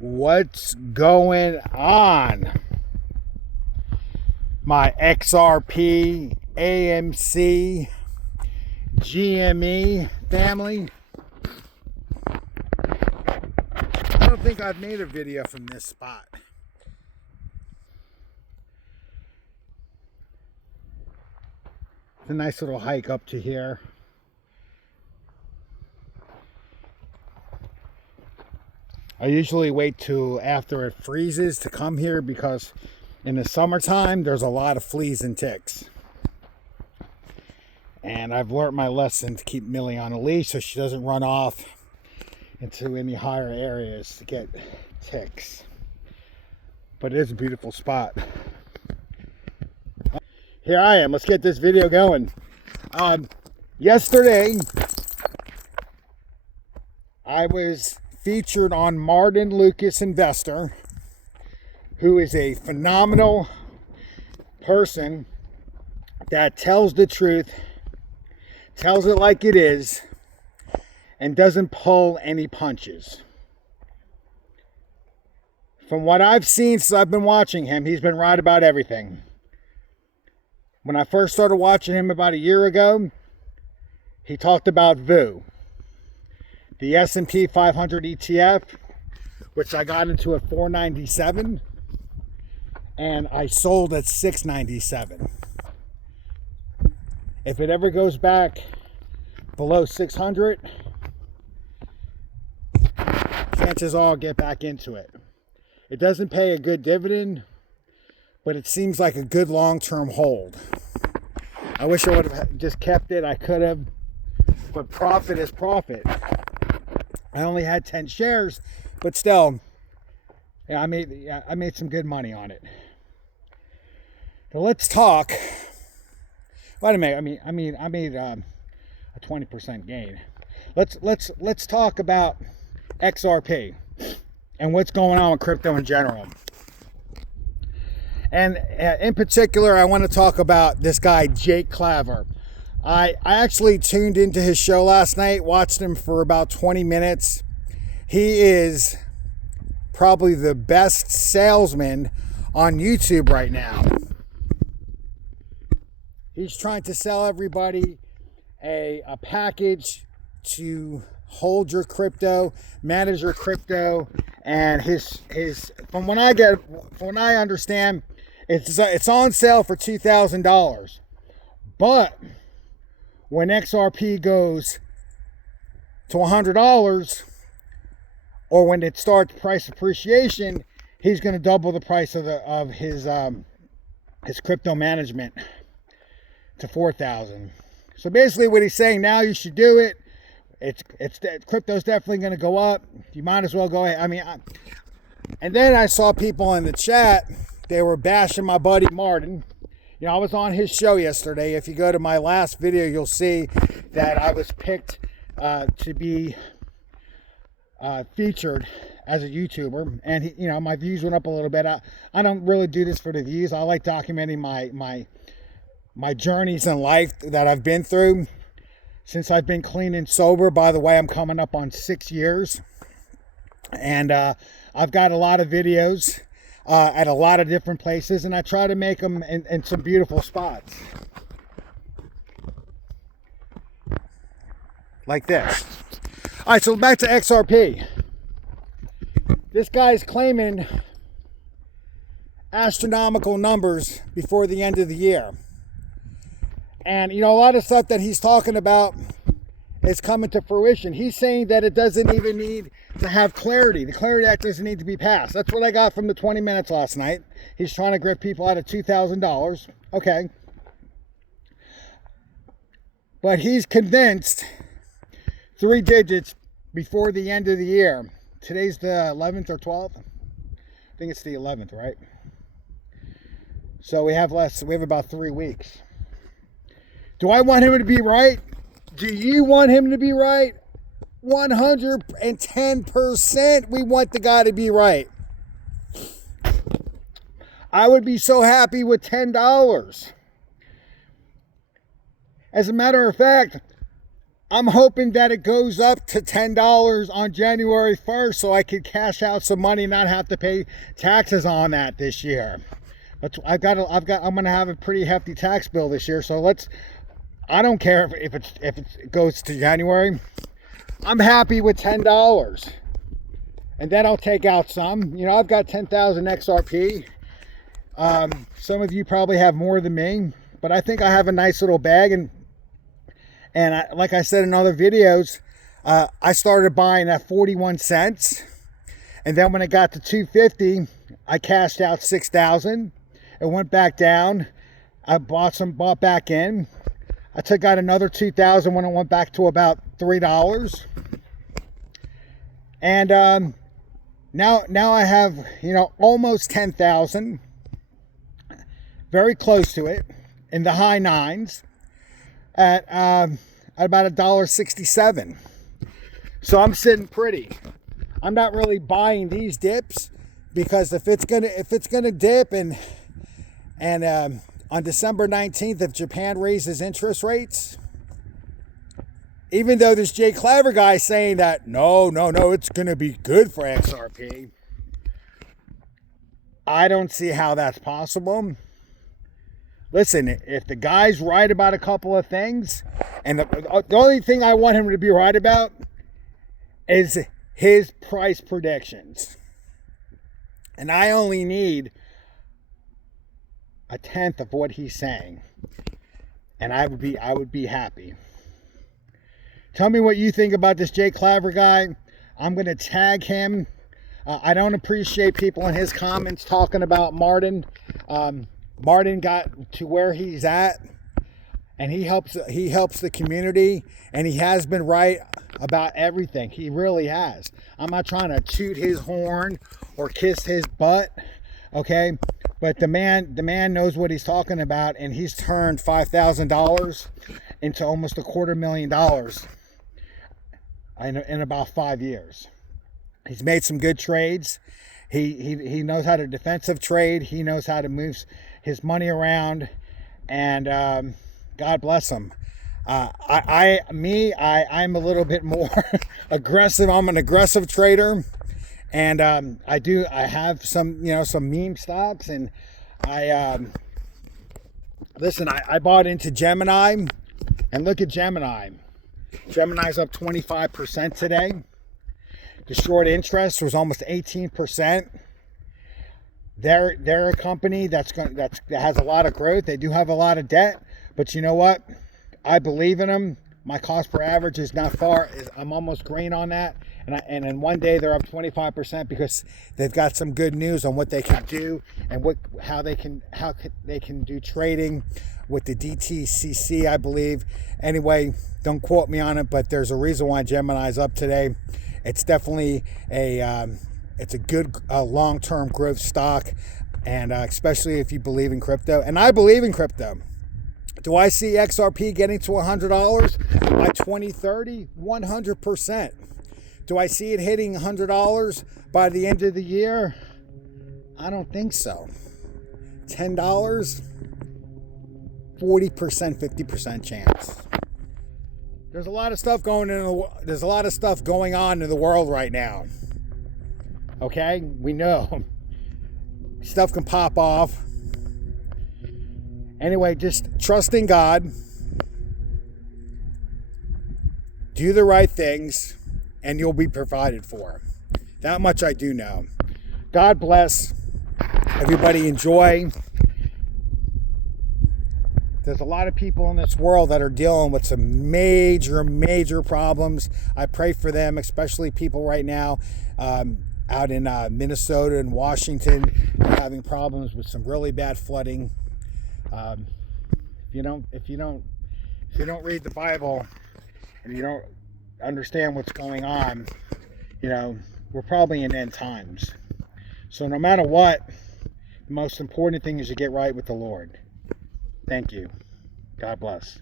What's going on, my XRP, AMC, GME family? I don't think I've made a video from this spot. It's a nice little hike up to here. I usually wait till after it freezes to come here because in the summertime there's a lot of fleas and ticks. And I've learned my lesson to keep Millie on a leash so she doesn't run off into any higher areas to get ticks. But it is a beautiful spot. Here I am. Let's get this video going. Yesterday I was featured on Martin Lucas Investor, who is a phenomenal person that tells the truth, tells it like it is, and doesn't pull any punches. From what I've seen since I've been watching him, he's been right about everything. When I first started watching him about a year ago, he talked about VOO, the S&P 500 ETF, which I got into at $497, and I sold at $697. If it ever goes back below 600, chances are I'll get back into it. It doesn't pay a good dividend, but it seems like a good long-term hold. I wish I would have just kept it. I could have, but profit is profit. I only had 10 shares, but still, yeah, I made some good money on it. So let's talk. Wait a minute. I made a 20% gain. Let's talk about XRP and what's going on with crypto in general. And in particular, I want to talk about this guy, Jake Claver. I actually tuned into his show last night, watched him for about 20 minutes. He is probably the best salesman on YouTube right now. He's trying to sell everybody a package to hold your crypto, manage your crypto, and his from what I understand, it's on sale for $2,000. But when XRP goes to $100, or when it starts price appreciation, he's going to double the price of his crypto management to $4,000. So basically, what he's saying now, you should do it. Crypto's definitely going to go up. You might as well go ahead. And then I saw people in the chat. They were bashing my buddy Martin. You know, I was on his show yesterday. If you go to my last video, you'll see that I was picked to be featured as a YouTuber. And, my views went up a little bit. I don't really do this for the views. I like documenting my journeys in life that I've been through since I've been clean and sober. By the way, I'm coming up on 6 years. And I've got a lot of videos at a lot of different places, and I try to make them in some beautiful spots. Like this. All right, so back to XRP. This guy's claiming astronomical numbers before the end of the year. And, a lot of stuff that he's talking about is coming to fruition. He's saying that it doesn't even need to have clarity. The Clarity Act doesn't need to be passed. That's what I got from the 20 minutes last night. He's trying to grip people out of $2,000. Okay. But he's convinced 3 digits before the end of the year. Today's the 11th or 12th. I think it's the 11th, right? So we have about 3 weeks. Do I want him to be right? Do you want him to be right? 110%. We want the guy to be right. I would be so happy with $10. As a matter of fact, I'm hoping that it goes up to $10 on January 1st so I can cash out some money and not have to pay taxes on that this year. But I'm going to have a pretty hefty tax bill this year. So I don't care if it goes to January. I'm happy with $10. And then I'll take out some. You know, I've got 10,000 XRP. Some of you probably have more than me, but I think I have a nice little bag. And like I said in other videos, I started buying at 41 cents. And then when it got to 250, I cashed out 6,000. It went back down. I bought back in. I took out another 2,000 when it went back to about $3. And now I have, you know, almost 10,000. Very close to it, in the high nines, at about $1.67. So I'm sitting pretty. I'm not really buying these dips, because if it's gonna dip and on December 19th, if Japan raises interest rates, even though this Jake Claver guy is saying that no, it's gonna be good for XRP, I don't see how that's possible. Listen, if the guy's right about a couple of things, and the only thing I want him to be right about is his price predictions. And I only need a tenth of what he's saying. And I would be happy. Tell me what you think about this Jake Claver guy. I'm going to tag him. I don't appreciate people in his comments talking about Martin. Martin got to where he's at, and he helps the community, and he has been right about everything. He really has. I'm not trying to toot his horn or kiss his butt, okay? But the man knows what he's talking about, and he's turned $5,000 into almost $250,000 in about 5 years. He's made some good trades. He knows how to defensive trade. He knows how to move his money around, and God bless him. I'm a little bit more aggressive. I'm an aggressive trader, and I have some meme stocks, and listen, I bought into Gemini, and look at Gemini. Gemini's up 25% today. The short interest was almost 18%. They're a company that has a lot of growth. They do have a lot of debt, but you know what? I believe in them. My cost per average is not far. I'm almost green on that. And in one day they're up 25% because they've got some good news on what they can do and how they can do trading with the DTCC, I believe. Anyway, don't quote me on it, but there's a reason why Gemini's up today. It's definitely it's a good long-term growth stock, and especially if you believe in crypto. And I believe in crypto. Do I see XRP getting to $100 by 2030? 100%. Do I see it hitting $100 by the end of the year? I don't think so. $10? 40%, 50% chance. There's a lot of stuff going on in the world right now. Okay, we know stuff can pop off. Anyway, just trust in God, do the right things, and you'll be provided for. That much I do know. God bless. Everybody enjoy. There's a lot of people in this world that are dealing with some major problems. I pray for them, especially people right now out in Minnesota and Washington. They're having problems with some really bad flooding. If you don't read the Bible and you don't understand what's going on, we're probably in end times. So no matter what, the most important thing is you get right with the Lord. Thank you. God bless.